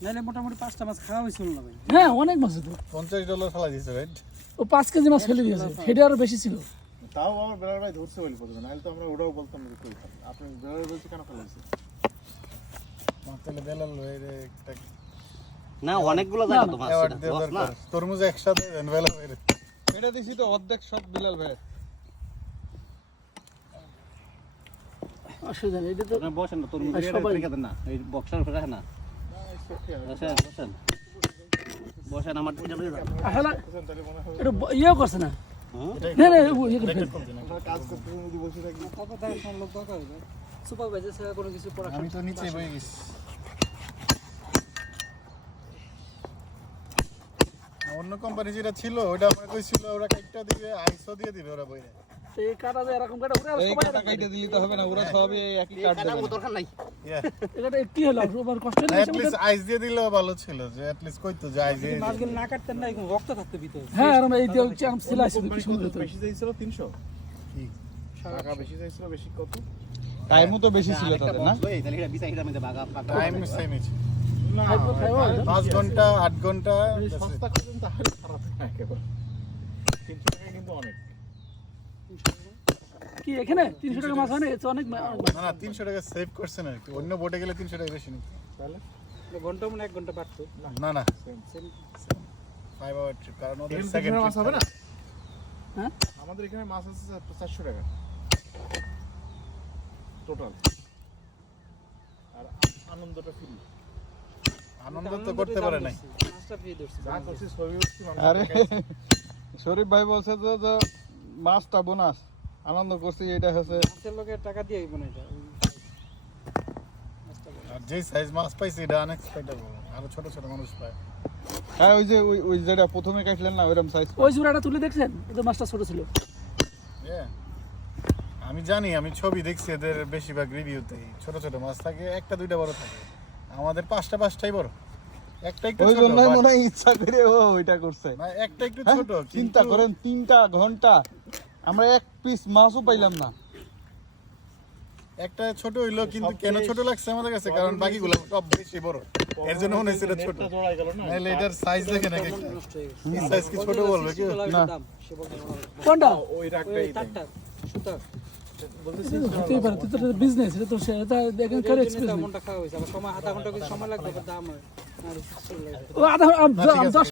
নাহলে মোটামুটি পাঁচটা মাছ খাওয়া হয়েছিল না ভাই? হ্যাঁ অনেক মাছ তো পঞ্চাশ ডলার ফেলা দিয়েছে রাইট ও পাঁচ কেজি মাছ ফেলে দিয়েছে। সেটা আরও বেশি ছিল। তাও আমার বেড়ার ভাই ধরছে বলে প্রথমে নাহলে তো আমরা ওটাও বলতাম না কই আপনি বেড়ার বলছি কেন তাহলে বেলাল ভাই রে একটা না অনেকগুলো জায়গা তো মাছ না। তরমুজ একসাথে দেন বেলাল ভাই রে। এটা দিছি তো অর্ধেক সব বিলাল ভাই। অসুবিধা নেই এটা তো আপনি বসেন না তোর আর সবাই- রেখে দেন না। এই বক্সার ফেরা না। বসেন বসেন। বসেন আমার এটা লয়ে যান। আসলে এটা ব- ইয়েও করছে না? না না ও করে ফেল। আমরা কাজ করতে যদি বসে থাকি কত দাম লোক দরকার সুপারভাইজার ছাড়া কোনো কিছু করা আমি তো নিচে বই গেছি। অন্য কোম্পানি যেটা ছিল ওটা আমরা কইছিল ওরা কাইটটা দিবে আইসও দিয়ে দিবে ওরা বইরে তো এই কাটা যে এরকম কাটা ওরা সবাই কাটা দিলি তো হবে না ওরা সবই একই কাট দেবে। দরকার নাই। এটা কি হলো? ওর কষ্ট হলো? এট লিস্ট আইস দিয়ে দিলেও ভালো ছিল যে এট লিস্ট কইতো যে আইস দিয়ে মাছগুলো না কাটতেন না এরকম রক্ত থাকতো ভিতরে হ্যাঁ আর এই যে চাম ছিল আসবে কি সুন্দর বেশি চাইছিল? 300 কি? টাকা বেশি চাইছিল বেশি কত? টাইমও তো বেশি ছিল তাদের না? লই, তাহলে এটা বিছাই মধ্যে বাগা পাকা টাইম আছে খাইবো খাইবো পাঁচ ঘণ্টা আট ঘণ্টা সস্তা করবেন তাহলে খারাপ। না একেবারে কিন্তু অনেক। কি এখানে 300 টাকা মাছ হয় না? এতে অনেক। না না তিনশো টাকা সেভ করছেন আর কি অন্য বোটে গেলে তিনশো টাকা বেশি নিত তাহলে? ঘণ্টা মানে এক ঘণ্টা বাড়তো না। না ফাইভ আওয়ার ট্রিপ কারণ ওদের সেকেন্ড মাছ হবে না? হ্যাঁ? আমাদের এখানে মাছ আছে চারশো টাকা। টোটাল আর আনন্দটা ফ্রি আনন্দ তো করতে পারে নাই। করছি আরে। শরীফ ভাই বলছে তো যে মাছটা বোনাস। আনন্দ করছি এটা হচ্ছে মাছের লোকে টাকা দিয়ে আইবো না এটা। আর যেই সাইজ মাছ পাইছি এটা আনএক্সপেক্টেড আরও ছোট ছোট মানুষ পায়। হ্যাঁ ওই যে ওই ওই যেটা প্রথমে কাটলেন না ওইরকম সাইজ ওই জোড়াটা তুলে দেখছেন? ওদের মাছটা ছোট ছিল. আমি জানি আমি ছবি দেখছি এদের বেশিরভাগ রিভিউতেই ছোট ছোট মাছ থাকে একটা দুইটা বড় থাকে। আমাদের পাঁচটা পাঁচটাই বড়। একটা একটু ওই ছোট জন্যই মনে হয় ইচ্ছা করে ও ওইটা করছে। না একটা একটু হ্যাঁ? ছোট চিন্তা করেন তিনটা ঘণ্টা। আমরা এক পিস মাছও পাইলাম না। একটা ছোট হইল কিন্তু কেন ছোট লাগছে আমাদের কাছে? কারণ বাকিগুলো সব বেশি বড়। এর জন্য মনে হচ্ছে এটা ছোট। নাহলে এটার সাইজ দেখে নাকি? এই সাইজ কি ছোট বলবে কি না। কোনটা? ওই রাগটাই সুতা। বিজনেস এটা তো এটা দেখেন কার ওইটার জন্য তো এক্সপেরিয়েন্স এমনটা খাওয়া হয়েছে। আবার সময় আধা ঘণ্টা সময় লাগবে দাম আর-